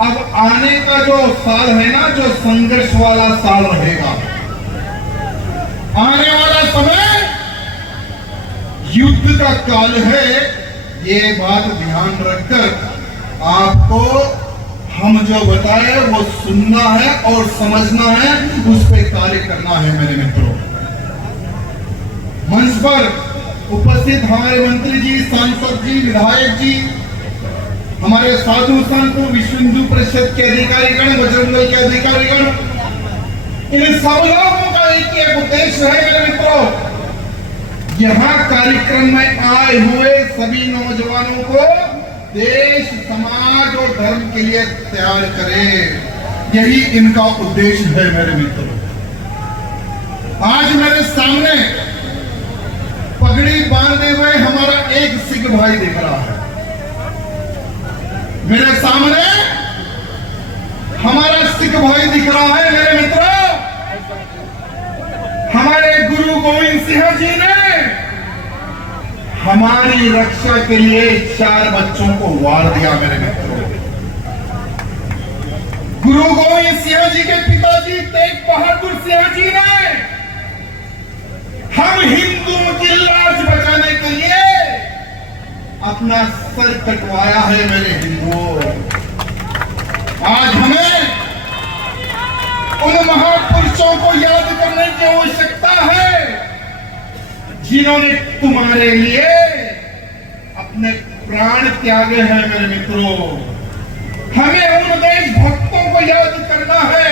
अब आने का जो साल है ना, जो संघर्ष वाला साल रहेगा, आने वाला समय युद्ध का काल है। ये बात ध्यान रखकर आपको हम जो बताए वो सुनना है और समझना है, उस पर कार्य करना है। मेरे मित्रों, मंच पर उपस्थित हमारे मंत्री जी, सांसद जी, विधायक जी, हमारे साधु संत, विश्व हिंदू परिषद के अधिकारीगण, बजरंग दल के अधिकारीगण, इन सब लोगों का एक उद्देश्य है। मेरे मित्रों, यहाँ कार्यक्रम में आए हुए सभी नौजवानों को देश, समाज और धर्म के लिए तैयार करें, यही इनका उद्देश्य है। मेरे मित्रों, आज मेरे सामने पगड़ी बांधे हुए हमारा एक सिख भाई दिख रहा है। मेरे सामने हमारा सिख भाई दिख रहा है। मेरे मित्रों, हमारे गुरु गोविंद सिंह जी ने हमारी रक्षा के लिए 4 बच्चों को वार दिया। मेरे मित्रों, गुरु गोविंद सिंह जी के पिताजी तेग बहादुर सिंह जी ने हम हिंदुओं की लाज बचाने के लिए अपना सर कटवाया है। मेरे हिंदुओं, आज हमें उन महापुरुषों को याद करने की आवश्यकता है जिन्होंने तुम्हारे लिए अपने प्राण त्यागे हैं। मेरे मित्रों, हमें उन देशभक्तों को याद करना है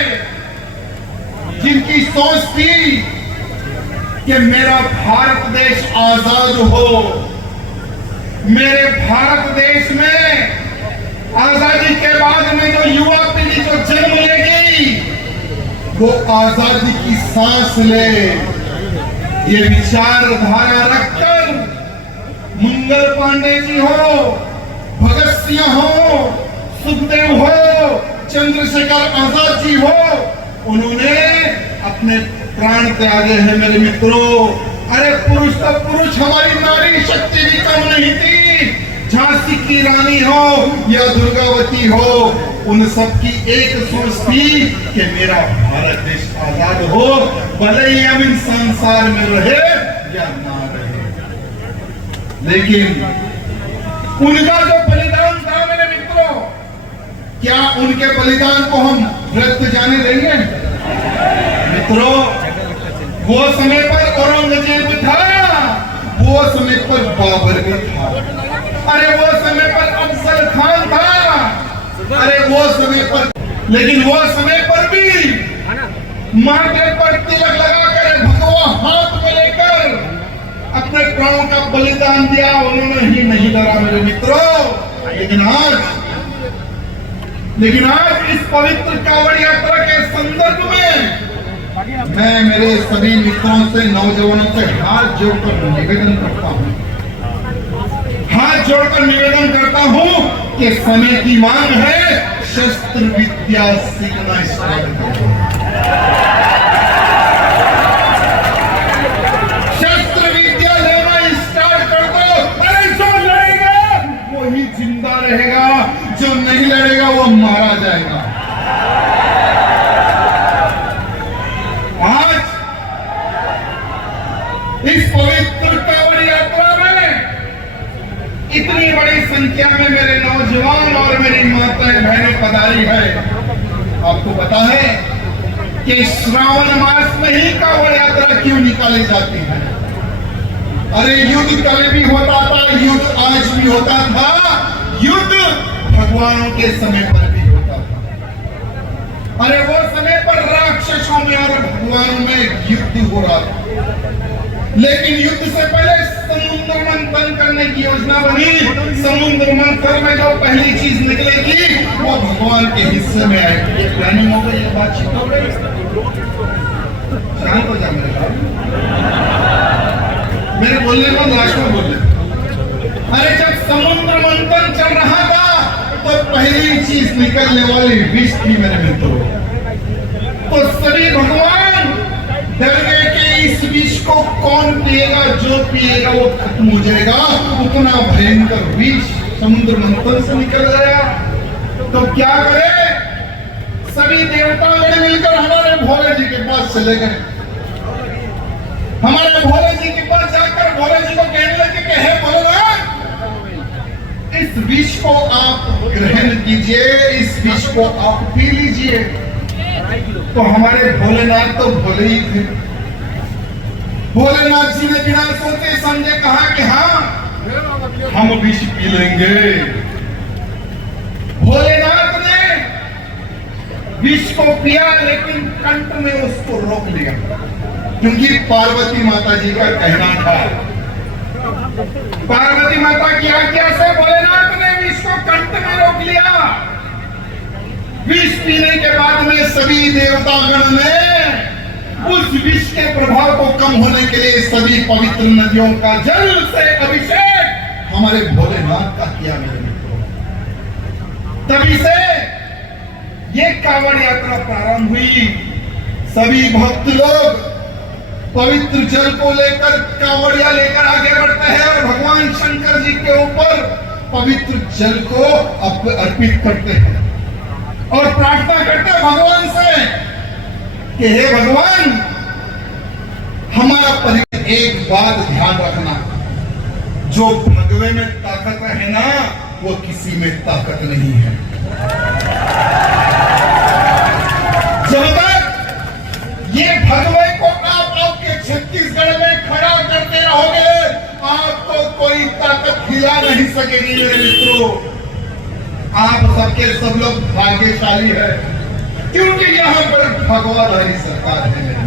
जिनकी सोच थी कि मेरा भारत देश आजाद हो, मेरे भारत देश में आजादी के बाद में जो युवा पीढ़ी जो जन्म लेगी वो आजादी की सांस ले। ये विचारधारा रखकर मंगल पांडे जी हो, भगत सिंह हो, सुखदेव हो, चंद्रशेखर आजाद जी हो, उन्होंने अपने प्राण त्यागे हैं। मेरे मित्रों, अरे पुरुष तो पुरुष, हमारी नारी शक्ति भी कम नहीं थी। झांसी की रानी हो या दुर्गावती हो, उन सब की एक सोच थी कि मेरा भारत देश आजाद हो, भले ही हम इन संसार में रहे या ना रहे। लेकिन उनका जो बलिदान था मेरे मित्रों, क्या उनके बलिदान को हम व्यर्थ जाने देंगे? मित्रों, वो समय पर औरंगजेब था, वो समय पर बाबर भी था, अरे वो समय पर अफजल खान था, अरे वो समय पर, लेकिन वो समय पर भी माथे पर तिलक लगाकर, भगवा हाथ में लेकर अपने प्राणों का बलिदान दिया। उन्होंने ही नहीं डरा मेरे मित्रों। लेकिन आज इस पवित्र कांवड़ यात्रा के संदर्भ में मैं मेरे सभी मित्रों से, नौजवानों से हाथ जोड़कर निवेदन करता हूं कि समय की मांग है, शस्त्र विद्या सीखना स्टार्ट करो। शस्त्र विद्या लेना स्टार्ट कर दो। अरे जो लड़ेगा वो ही जिंदा रहेगा, जो नहीं लड़ेगा वो मारा जाएगा। इस पवित्र कांवड़ यात्रा में इतनी बड़ी संख्या में मेरे नौजवान और मेरी माताएं बहनें पधारी है। आपको पता है कि श्रावण मास में ही कांवड़ यात्रा क्यों निकाली जाती है? अरे युद्ध कल भी होता था, युद्ध आज भी होता था, युद्ध भगवानों के समय पर भी होता था। अरे वो समय पर राक्षसों में और भगवानों में युद्ध हो रहा था। लेकिन युद्ध से पहले समुद्र मंथन करने की योजना बनी। समुद्र मंथन में जो पहली चीज निकलेगी वो भगवान के हिस्से में आएगी। ये प्लानिंग हो गई, ये बातचीत हो गई। शांत हो जा मेरे बोलने को लास्ट में बोले। अरे जब समुद्र मंथन चल रहा था तो पहली चीज निकलने वाली विष थी मेरे मित्रों। तो सभी भगवान डर गए कि इस विष को कौन पिएगा, जो पिएगा वो खत्म हो जाएगा। उतना भयंकर विष समुद्र मंथन से निकल गया। तो क्या करे? सभी देवतागण मिलकर हमारे भोले जी के पास चले गए। हमारे भोले जी के पास जाकर भोले जी को कहने लगे कि हे भोलेनाथ, इस विष को आप ग्रहण कीजिए, इस विष को आप पी लीजिए। तो हमारे भोलेनाथ तो भोले ही थे। भोलेनाथ जी ने बिना सोचे समझे कहा कि हाँ, हम विष पी लेंगे। भोलेनाथ ने विष को पिया, लेकिन कंठ में उसको रोक लिया, क्योंकि पार्वती माता जी का कहना था। पार्वती माता की आज्ञा से भोलेनाथ ने विष को कंठ में रोक लिया। विष पीने के बाद में सभी देवतागण ने उस विष के प्रभाव को कम होने के लिए सभी पवित्र नदियों का जल से अभिषेक हमारे भोलेनाथ का किया। मेरे मित्रों, तभी से ये कांवड़ यात्रा प्रारंभ हुई। सभी भक्त लोग पवित्र जल को लेकर, कांवड़िया लेकर आगे बढ़ते हैं और भगवान शंकर जी के ऊपर पवित्र जल को अर्पित करते हैं और प्रार्थना करते हैं भगवान से कि हे भगवान, हमारा परिवार, एक बात ध्यान रखना, जो भगवे में ताकत है ना, वो किसी में ताकत नहीं है। जब तक ये भगवे को आप आपके छत्तीसगढ़ में खड़ा करते रहोगे, आपको कोई ताकत हिला नहीं सकेगी। मेरे मित्रों, आप सबके सब लोग भाग्यशाली है, क्योंकि यहाँ पर भगवान हमारी सरकार है।